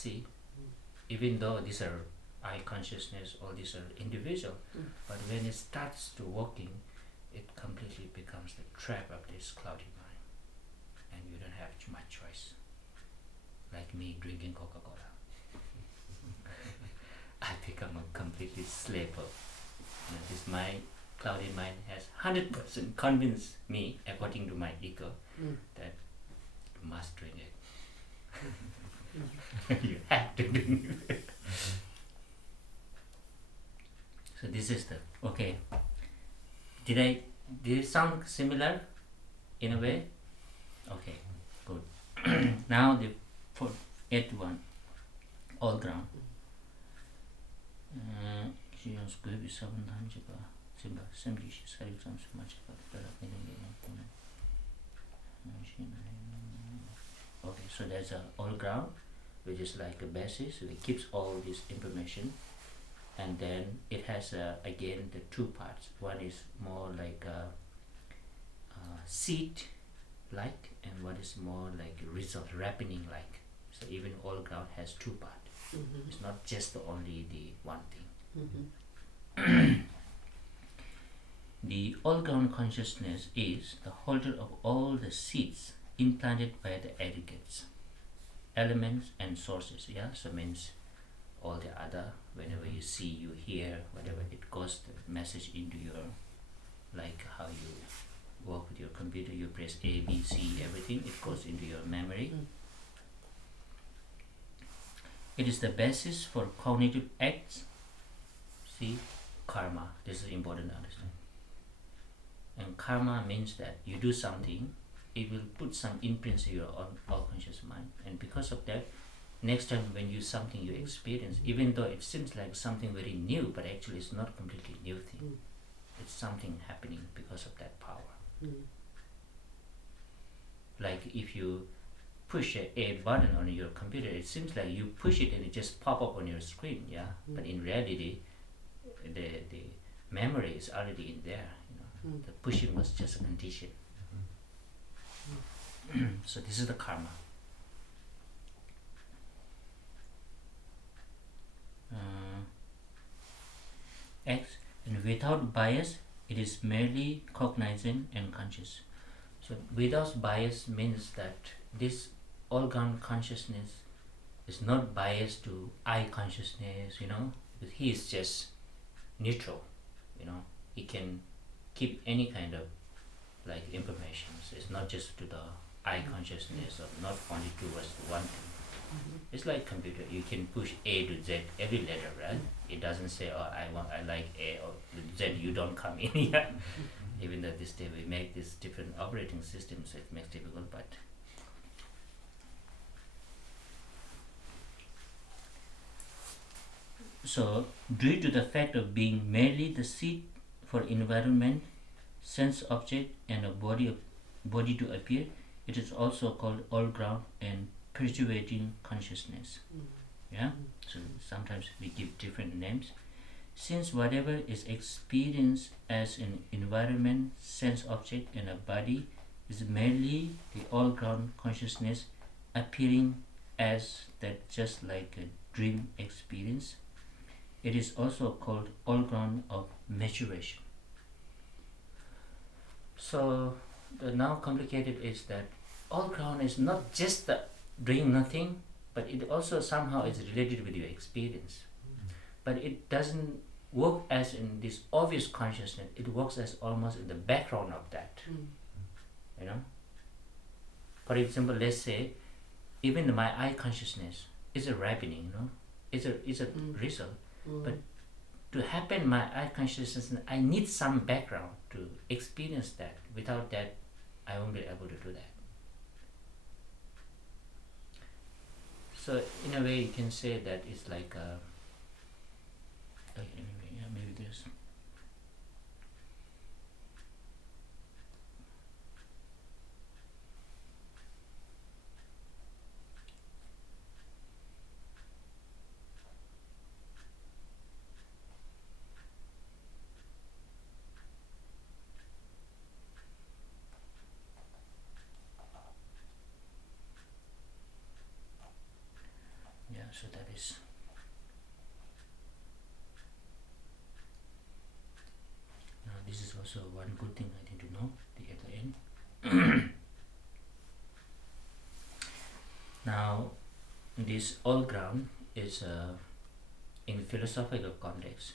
See, even though these are I consciousness, all these are individual, but when it starts to working, it completely becomes the trap of this cloudy mind, and you don't have much choice. Like me drinking Coca-Cola, I become a completely slave of this mind. Cloudy mind has 100% convinced me, according to my ego, that you must drink it. You have to drink it. So this is the okay. Did it sound similar in a way? Okay, good. Now the eighth one, all ground. Okay, so there's a all ground, which is like a basis. It keeps all this information, and then it has again the two parts. One is more like a seed like, and one is more like result ripening like. So even all ground has two parts. It's not just only the one thing. The all ground consciousness is the holder of all the seeds implanted by the aggregates, elements and sources. Yeah, so means all the other, whenever you see, you hear, whatever, it goes the message into your, like how you work with your computer, you press A, B, C, everything, it goes into your memory. It is the basis for cognitive acts. See, karma, this is important to understand. And karma means that you do something, it will put some imprints in your own all-conscious mind, and because of that, next time when you something you experience, even though it seems like something very new, but actually it's not completely new thing. It's something happening because of that power. Like if you push a button on your computer, it seems like you push it and it just pop up on your screen, yeah. But in reality, the memory is already in there. You know, the pushing was just a condition. So this is the karma. X, and without bias, it is merely cognizant and conscious. So without bias means that this all-ground consciousness is not biased to I consciousness, you know, but he is just neutral, you know, he can keep any kind of like information. So it's not just to the I consciousness or not only towards the one thing. It's like computer, you can push A to Z every letter, right? It doesn't say, oh, I like A or Z, you don't come in here. Even though this day we make this different operating systems, so it makes difficult, but so due to the fact of being merely the seed for environment, sense object and a body to appear, it is also called all ground and perpetuating consciousness. Yeah, so sometimes we give different names. Since whatever is experienced as an environment, sense object and a body is merely the all ground consciousness appearing as that, just like a dream experience, it is also called all ground of maturation. So the now complicated is that all ground is not just the doing nothing, but it also somehow is related with your experience. But it doesn't work as in this obvious consciousness, it works as almost in the background of that. You know? For example, let's say even my eye consciousness is a ripening, you know? It's a result. But to happen my eye consciousness, I need some background to experience that. Without that, I won't be able to do that. So in a way, you can say that it's like anyway, yeah, maybe there's. Yeah, So that is this is also one good thing I need to know at the end. Now, this all ground is in philosophical context.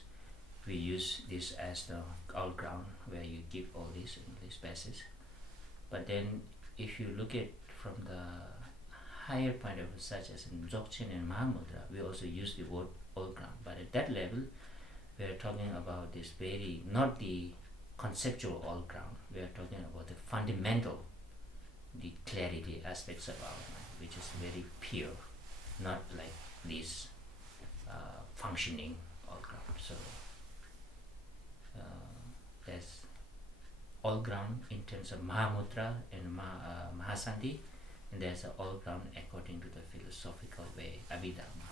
We use this as the all ground where you give all this in this basis. But then, if you look at from the higher point of view, such as in Dzogchen and Mahamudra, we also use the word all ground. But at that level, we are talking about this very, not the conceptual all ground. We are talking about the fundamental, the clarity aspects of our mind, which is very pure, not like this functioning all ground. So that's all ground in terms of Mahamudra and Mahasandhi, and there's an all ground according to the philosophical way, Abhidharma.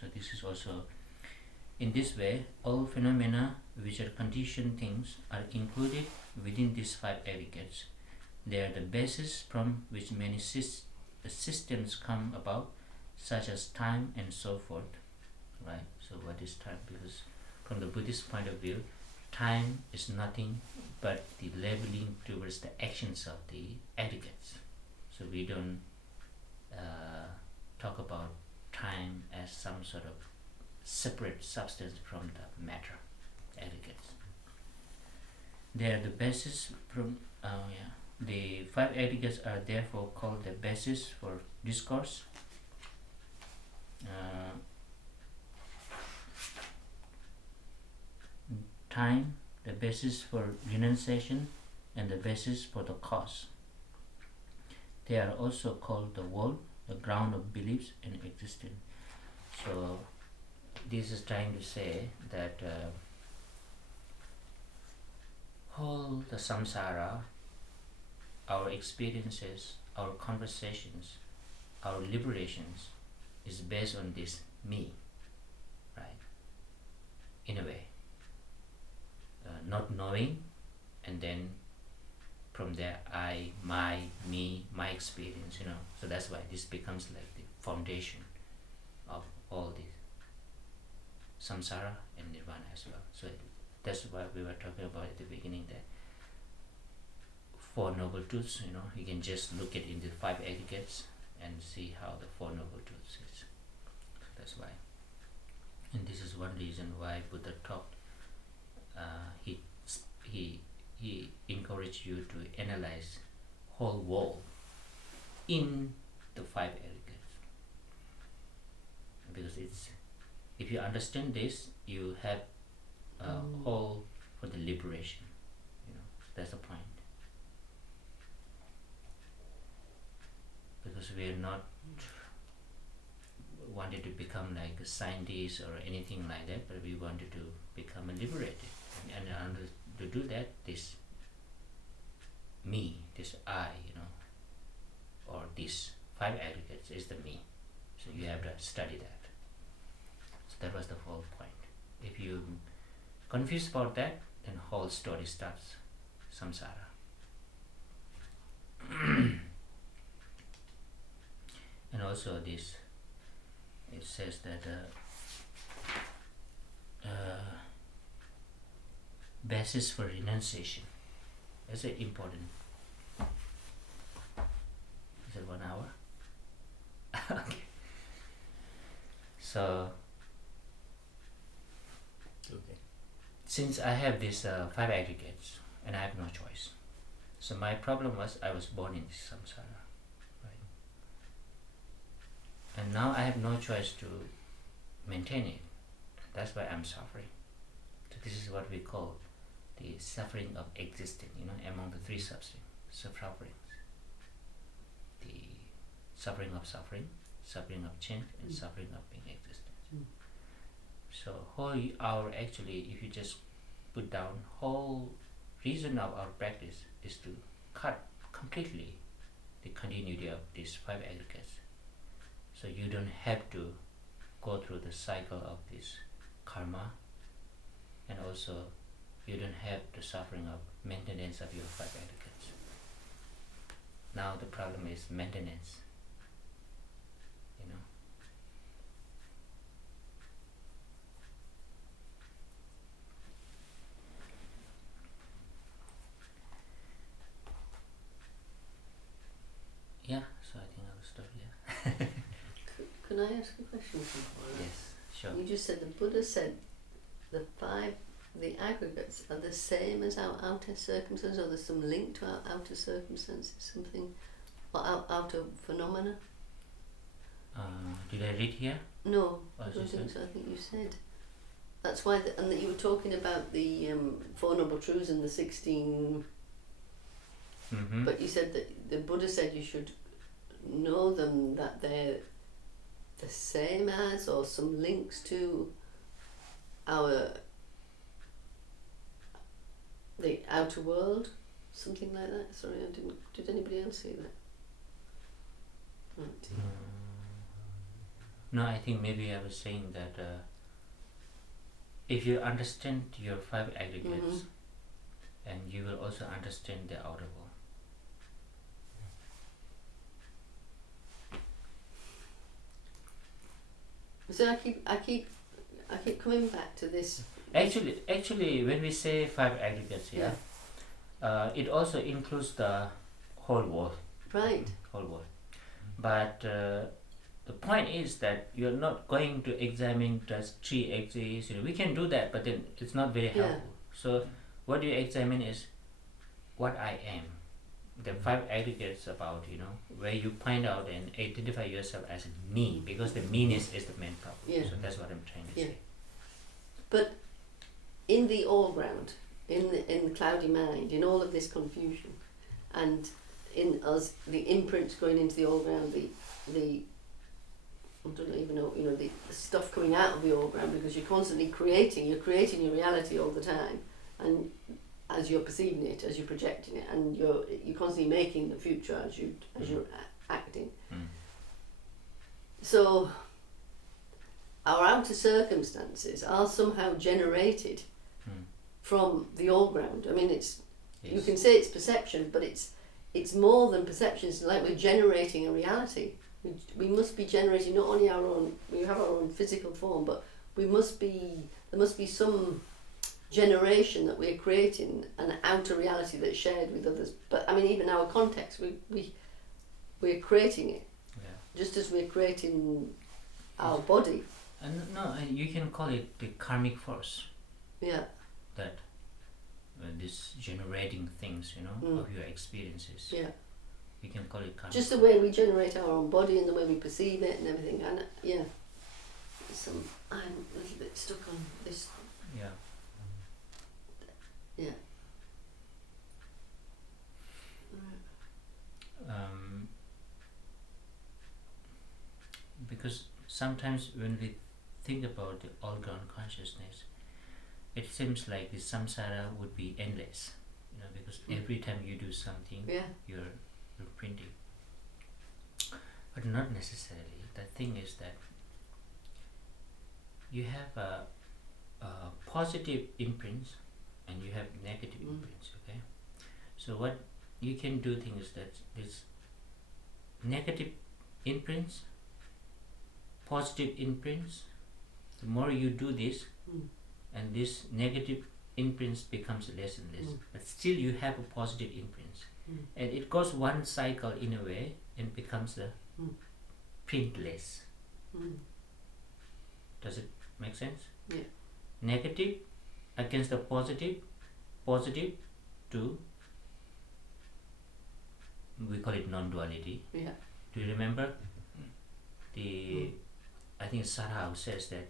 So this is also, in this way, all phenomena which are conditioned things are included within these 5 aggregates. They are the basis from which many systems come about, such as time and so forth. Right? So what is time? Because from the Buddhist point of view, time is nothing but the labeling towards the actions of the aggregates. So we don't talk about time as some sort of separate substance from the matter, aggregates. They are the basis from, the 5 aggregates are therefore called the basis for discourse. Time, the basis for renunciation, and the basis for the cause. They are also called the world, the ground of beliefs and existence. So this is trying to say that whole the samsara, our experiences, our conversations, our liberations is based on this me, right? In a way, not knowing, and then from there I, my, me, my experience, so that's why this becomes like the foundation of all this samsara and nirvana as well. So that's what we were talking about at the beginning, that 4 noble truths, you can just look at in the 5 aggregates and see how the 4 noble truths is. That's why. And this is one reason why Buddha taught, he encouraged you to analyze whole world in the 5 aggregates. Because it's, if you understand this, you have a whole for the liberation. That's the point. Because we are not wanted to become like a scientist or anything like that, but we wanted to become liberated. And to do that, this me, this I, or these 5 aggregates is the me. So you have to study that. So that was the whole point. If you confused about that, then whole story starts samsara. And also this, it says that basis for renunciation. That's important. Is it 1 hour? Okay. So, okay. Since I have these 5 aggregates and I have no choice, so my problem was I was born in this samsara, right? And now I have no choice to maintain it. That's why I'm suffering. So this is what we call the suffering of existing, among the 3 sufferings. The suffering of suffering, suffering of change, and suffering of being existent. So whole our, actually, if you just put down, whole reason of our practice is to cut completely the continuity of these 5 aggregates. So you don't have to go through the cycle of this karma, and also you don't have the suffering of maintenance of your 5 aggregates. Now the problem is maintenance. You know. Yeah, so I think I will stop here. Can I ask a question? Yes, sure. You just said the Buddha said the aggregates are the same as our outer circumstances, or there's some link to our outer circumstances, something, or outer phenomena? Did I read here? No, What I did don't you think say? so. I think you said. That's why, and that you were talking about the Four Noble Truths and the 16, Mm-hmm. but you said that the Buddha said you should know them, that they're the same as, or some links to the outer world, something like that. Sorry, I didn't. Did anybody else see that? Right. No, I think maybe I was saying that if you understand your 5 aggregates, and you will also understand the outer world. So I keep coming back to this. Actually, when we say 5 aggregates here, it also includes the whole world. Right. Whole world. But the point is that you're not going to examine just 3 axes. You know, we can do that, but then it's not very helpful. So what you examine is what I am. The 5 aggregates about, you know, where you point out and identify yourself as me, because the meanness is the main problem. Yeah. So that's what I'm trying to say. But in the all ground, in the cloudy mind, in all of this confusion, and in us, the imprints going into the all ground, the I don't even know, you know, the stuff coming out of the all ground, because you're constantly creating your reality all the time, and as you're perceiving it, as you're projecting it, and you're constantly making the future as you're acting. So our outer circumstances are somehow generated from the all ground. I mean, you can say it's perception, but it's more than perception. It's like we're generating a reality. We must be generating not only our own. We have our own physical form, but there must be some generation that we're creating, an outer reality that's shared with others. But I mean, even our context, we're creating it, just as we're creating our body. No, you can call it the karmic force. Yeah. That this generating things, you know, of your experiences. Yeah. You can call it karmic. Just the way we generate our own body and the way we perceive it and everything. And I'm a little bit stuck on this. Yeah. Yeah. Because sometimes when we think about the all-ground consciousness, it seems like the samsara would be endless, you know, because every time you do something, you're printing. But not necessarily. The thing is that you have a positive imprints and you have negative imprints, okay? So what you can do things that this negative imprints, positive imprints, the more you do this, and this negative imprints becomes less and less, but still you have a positive imprints, and it goes one cycle in a way and becomes a printless. Does it make sense? Yeah. Negative against the positive, positive to, we call it non-duality. Yeah. Do you remember the I think Sarao says that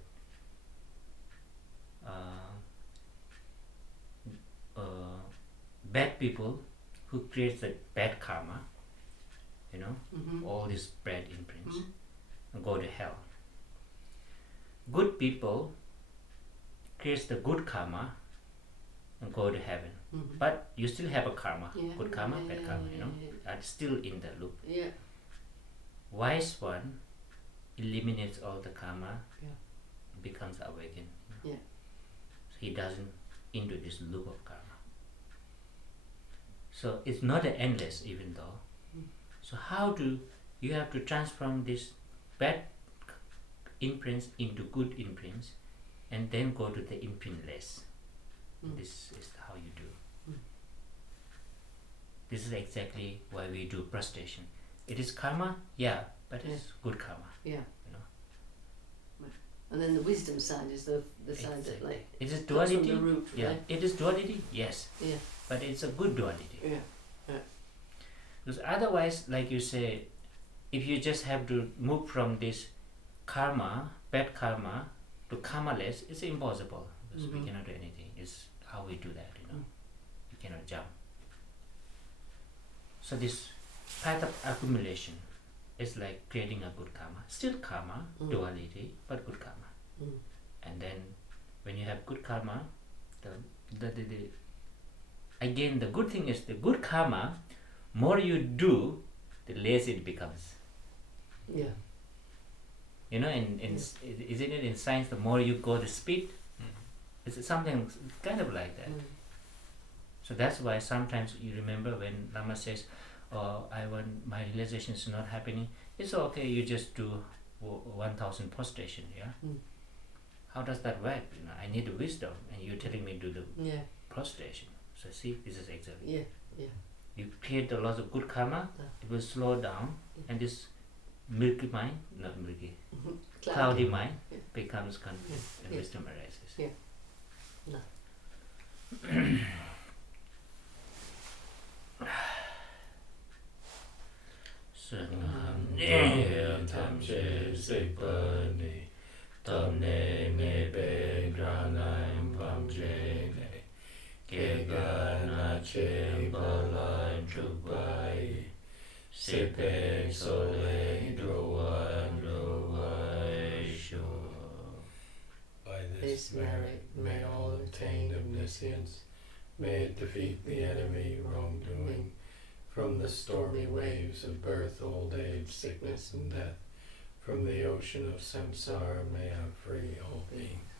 bad people who create the bad karma, you know, all these bad imprints, go to hell. Good people creates the good karma and go to heaven. But you still have a karma, good karma, bad karma, you know, are still in the loop. Yeah. Wise one eliminates all the karma, becomes awakened. Yeah. So he doesn't into this loop of karma. So it's not endless, even though. So how do you have to transform this bad imprints into good imprints, and then go to the imprintless. This is how you do. This is exactly why we do prostration. It is karma, yeah, but it's good karma. Yeah. You know. And then the wisdom side is the side that like it is duality. From the root, yeah. Right? It is duality, yes. Yeah. But it's a good duality. Yeah. Yeah. Because otherwise, like you say, if you just have to move from this karma, bad karma, to karmaless, it's impossible because we cannot do anything. It's how we do that, you know. We cannot jump. So this path of accumulation is like creating a good karma. Still karma, duality, but good karma. And then when you have good karma, again the good thing is the good karma, more you do, the less it becomes. Yeah. You know, isn't it in science, the more you go the speed, it's something kind of like that. So that's why sometimes you remember when Lama says, oh, my realization is not happening, it's okay, you just do 1000 prostration, yeah? How does that work? You know, I need the wisdom, and you're telling me to do the prostration. So see, this is exactly. Yeah. You create a lot of good karma, it will slow down, and this milky mind, not milky, cloudy mind becomes confident, and wisdom arises. Yeah. No. Tam che sikpani, tam ne me be granaim pam je ne, ke gana che balai chubai, sipe sole drowai sure. By this merit may all attain omniscience, may it defeat the enemy wrongdoing, from the stormy waves of birth, old age, sickness, and death, from the ocean of samsara may I free all beings.